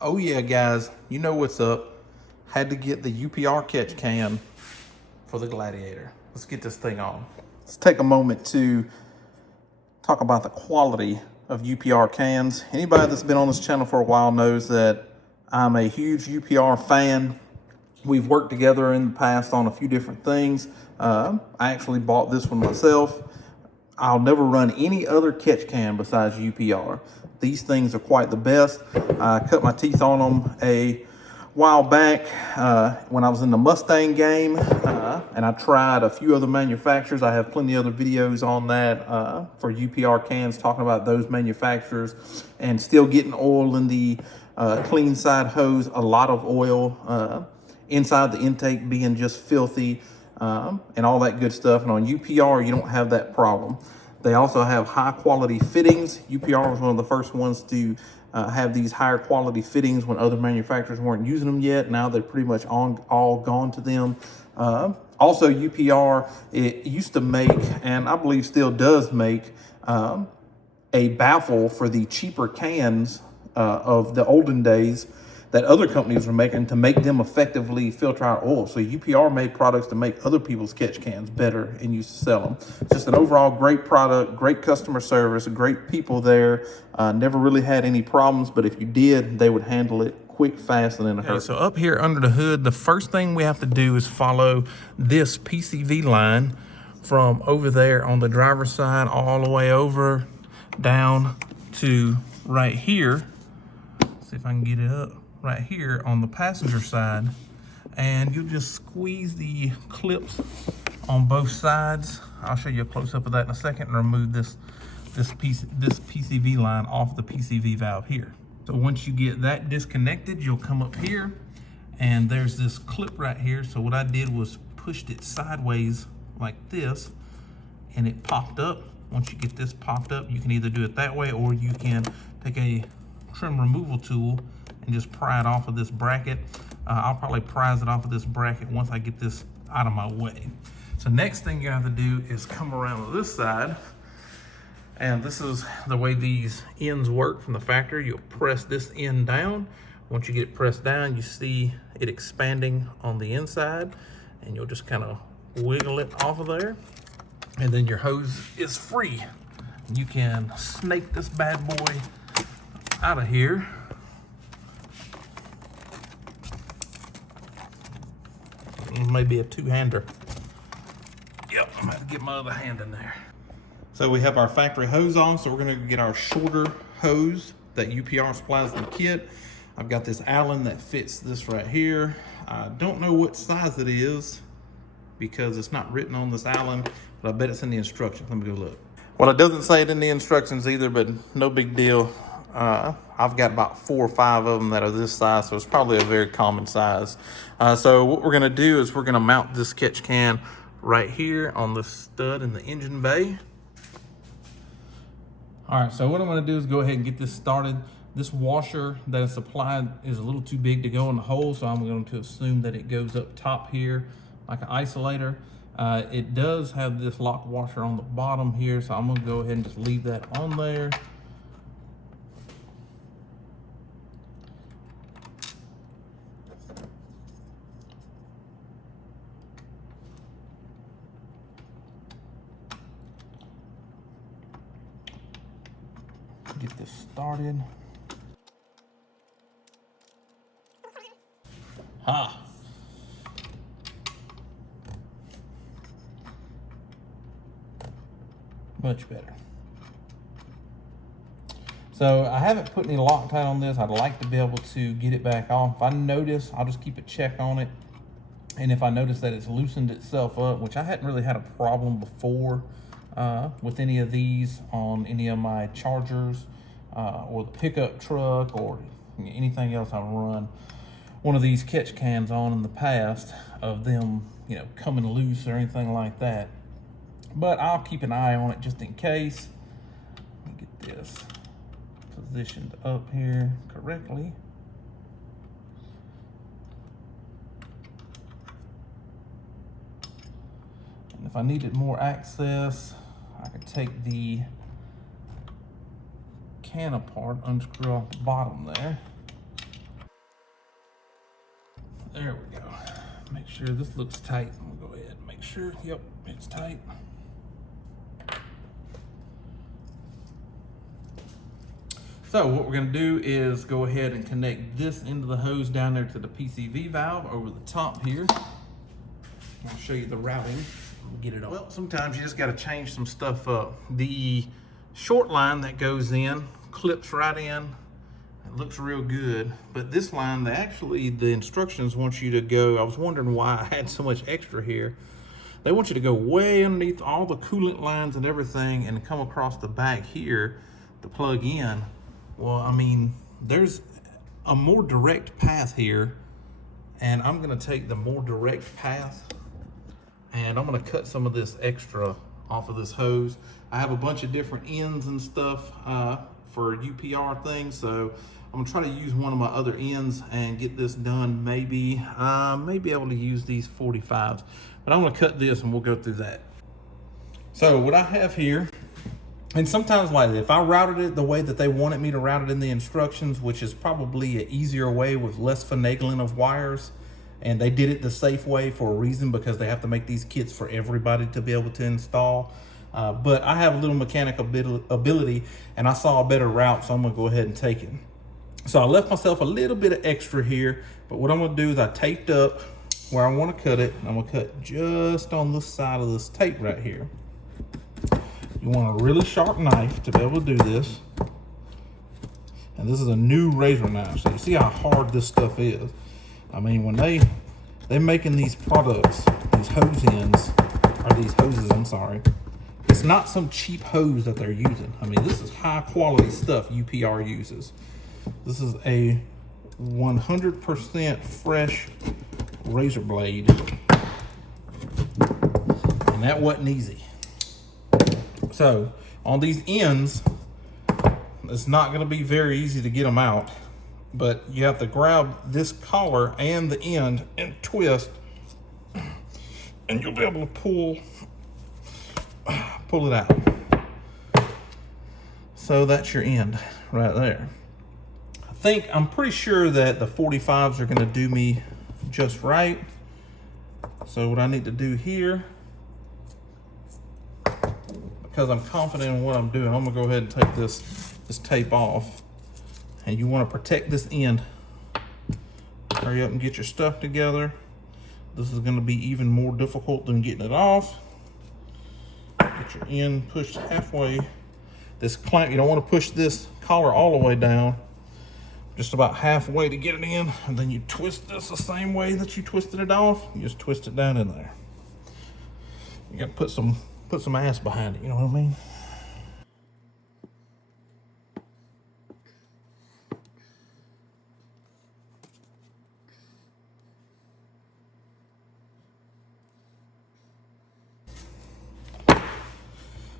Oh yeah, guys, you know what's up. Had to get the UPR catch can for the Gladiator. Let's get this thing on. Let's take a moment to talk about the quality of UPR cans. Anybody that's been on this channel for a while knows that I'm a huge UPR fan. We've worked together in the past on a few different things. I actually bought this one myself. I'll never run any other catch can besides UPR. These things are quite the best. I cut my teeth on them a while back when I was in the Mustang game, and I tried a few other manufacturers. I have plenty of other videos on that for UPR cans talking about those manufacturers, and still getting oil in the clean side hose, a lot of oil inside the intake being just filthy, and all that good stuff. And on UPR, you don't have that problem. They also have high quality fittings. UPR was one of the first ones to have these higher quality fittings when other manufacturers weren't using them yet. Now they're pretty much all gone to them. Also, UPR, it used to make, and I believe still does make, a baffle for the cheaper cans of the olden days that other companies were making to make them effectively filter out oil. So UPR made products to make other people's catch cans better and used to sell them. Just an overall great product, great customer service, great people there. Never really had any problems, but if you did, they would handle it quick, fast, and in a hurry. So up here under the hood, the first thing we have to do is follow this PCV line from over there on the driver's side all the way over down to right here. See if I can get it up. Right here on the passenger side, and you'll just squeeze the clips on both sides. I'll show you a close-up of that in a second, and remove this PCV line off the PCV valve here. So once you get that disconnected, you'll come up here, and there's this clip right here. So what I did was pushed it sideways like this, and it popped up. Once you get this popped up, you can either do it that way, or you can take a trim removal tool and just pry it off of this bracket. I'll probably prise it off of this bracket once I get this out of my way. So next thing you have to do is come around to this side, and this is the way these ends work from the factory. You'll press this end down. Once you get it pressed down, you see it expanding on the inside, and you'll just kind of wiggle it off of there, and then your hose is free. You can snake this bad boy out of here. Maybe a two-hander. Yep, I'm gonna have to get my other hand in there. So we have our factory hose on, so we're gonna get our shorter hose that UPR supplies in the kit. I've got this Allen that fits this right here. I don't know what size it is because it's not written on this Allen, but I bet it's in the instructions. Let me go look. Well, it doesn't say it in the instructions either, but no big deal. I've got about 4 or 5 of them that are this size, so it's probably a very common size. So what we're gonna do is we're gonna mount this catch can right here on the stud in the engine bay. All right, so what I'm gonna do is go ahead and get this started. This washer that is supplied is a little too big to go in the hole, so I'm going to assume that it goes up top here like an isolator. It does have this lock washer on the bottom here, so I'm gonna go ahead and just leave that on there. Get this started. Ha! Much better. So I haven't put any Loctite on this. I'd like to be able to get it back off. If I notice, I'll just keep a check on it. And if I notice that it's loosened itself up, which I hadn't really had a problem before with any of these on any of my Chargers or the pickup truck or anything else I've run one of these catch cans on in the past, of them, you know, coming loose or anything like that. But I'll keep an eye on it just in case. Let me get this positioned up here correctly. And if I needed more access, I could take the can apart, unscrew off the bottom there. There we go. Make sure this looks tight. I'm gonna go ahead and make sure, yep, it's tight. So what we're gonna do is go ahead and connect this into the hose down there to the PCV valve over the top here. I'll show you the routing. We'll get it on. Well, sometimes you just gotta change some stuff up. The short line that goes in clips right in. It looks real good, but this line, the instructions want you to go, I was wondering why I had so much extra here. They want you to go way underneath all the coolant lines and everything and come across the back here to plug in. Well, I mean, there's a more direct path here, and I'm gonna take the more direct path and I'm gonna cut some of this extra off of this hose. I have a bunch of different ends and stuff for UPR things, so I'm gonna try to use one of my other ends and get this done. Maybe be able to use these 45s, but I'm gonna cut this and we'll go through that. So what I have here, and sometimes like if I routed it the way that they wanted me to route it in the instructions, which is probably an easier way with less finagling of wires, and they did it the safe way for a reason because they have to make these kits for everybody to be able to install. But I have a little mechanical ability and I saw a better route, so I'm gonna go ahead and take it. So I left myself a little bit of extra here, but what I'm gonna do is I taped up where I wanna cut it. I'm gonna cut just on this side of this tape right here. You want a really sharp knife to be able to do this. And this is a new razor knife, so you see how hard this stuff is. I mean, when they're making these products, these hose ends, or these hoses, I'm sorry, it's not some cheap hose that they're using. I mean, this is high quality stuff UPR uses. This is a 100% fresh razor blade. And that wasn't easy. So on these ends, it's not gonna be very easy to get them out, but you have to grab this collar and the end and twist, and you'll be able to pull it out. So that's your end right there. I'm pretty sure that the 45s are gonna do me just right. So what I need to do here, because I'm confident in what I'm doing, I'm gonna go ahead and take this tape off. And you wanna protect this end. Hurry up and get your stuff together. This is gonna be even more difficult than getting it off. Get your end pushed halfway. This clamp, you don't wanna push this collar all the way down. Just about halfway to get it in, and then you twist this the same way that you twisted it off. You just twist it down in there. You gotta put some ass behind it, you know what I mean?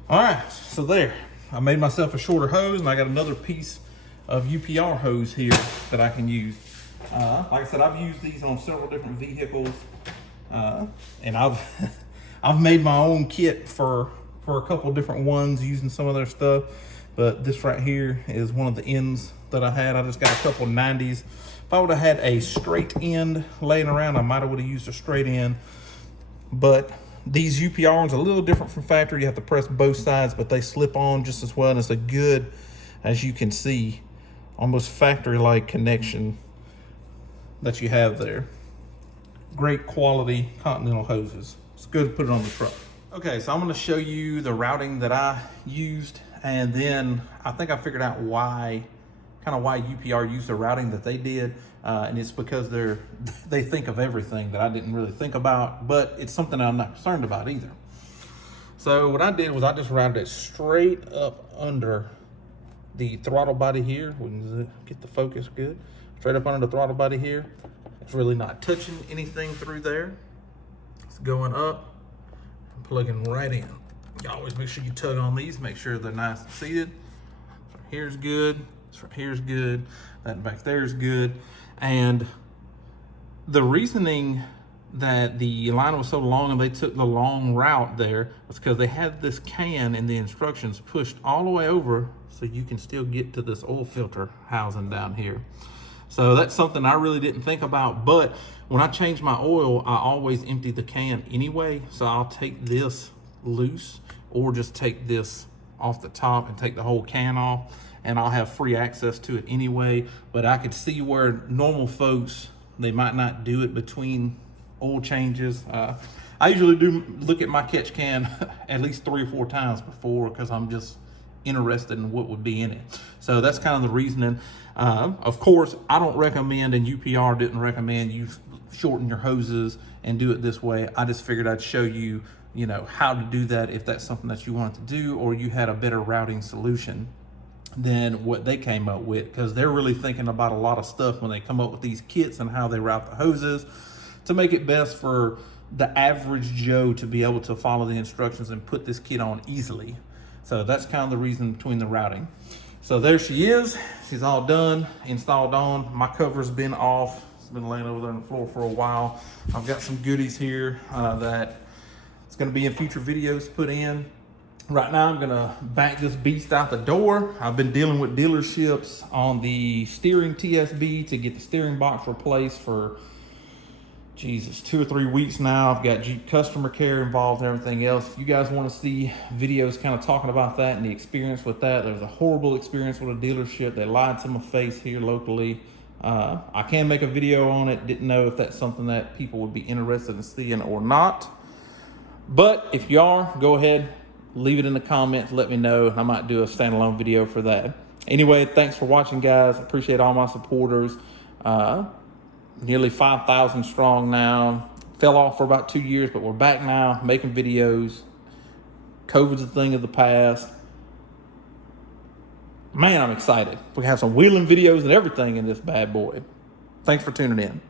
All right, so there. I made myself a shorter hose, and I got another piece of UPR hose here that I can use. Like I said, I've used these on several different vehicles, and I've made my own kit for a couple different ones using some of their stuff, but this right here is one of the ends that I had. I just got a couple 90s. If I would have had a straight end laying around, I might have would have used a straight end, but these UPR ones are a little different from factory. You have to press both sides, but they slip on just as well, and it's a good, as you can see, almost factory-like connection that you have there. Great quality Continental hoses. It's good to put it on the truck. Okay, so I'm gonna show you the routing that I used, and then I think I figured out why UPR used the routing that they did, and it's because they think of everything that I didn't really think about, but it's something I'm not concerned about either. So what I did was I just routed it straight up under the throttle body here. We can get the focus good. Straight up under the throttle body here. It's really not touching anything through there. It's going up and plugging right in. You always make sure you tug on these, make sure they're nice and seated. So here's good, this right here's good, that back there is good. And the reasoning that the line was so long and they took the long route there was because they had this can in the instructions pushed all the way over so you can still get to this oil filter housing down here. So that's something I really didn't think about. But when I change my oil, I always empty the can anyway. So I'll take this loose or just take this off the top and take the whole can off, and I'll have free access to it anyway. But I could see where normal folks, they might not do it between oil changes. I usually do look at my catch can at least 3 or 4 times before, because I'm just interested in what would be in it. So that's kind of the reasoning. Of course, I don't recommend, and UPR didn't recommend, you shorten your hoses and do it this way. I just figured I'd show you, how to do that if that's something that you wanted to do, or you had a better routing solution than what they came up with, because they're really thinking about a lot of stuff when they come up with these kits and how they route the hoses to make it best for the average Joe to be able to follow the instructions and put this kit on easily. So that's kind of the reason between the routing. So there she is. She's all done, installed on. My cover's been off. It's been laying over there on the floor for a while. I've got some goodies here that it's going to be in future videos put in. Right now, I'm going to back this beast out the door. I've been dealing with dealerships on the steering TSB to get the steering box replaced for, 2 or 3 weeks now. I've got Jeep customer care involved and everything else. If you guys want to see videos kind of talking about that and the experience with that, there was a horrible experience with a dealership. They lied to my face here locally. I can make a video on it. Didn't know if that's something that people would be interested in seeing or not. But if you are, go ahead, leave it in the comments, let me know. I might do a standalone video for that. Anyway, thanks for watching, guys. Appreciate all my supporters. Nearly 5,000 strong now. Fell off for about 2 years, but we're back now, making videos. COVID's a thing of the past. Man, I'm excited. We have some wheeling videos and everything in this bad boy. Thanks for tuning in.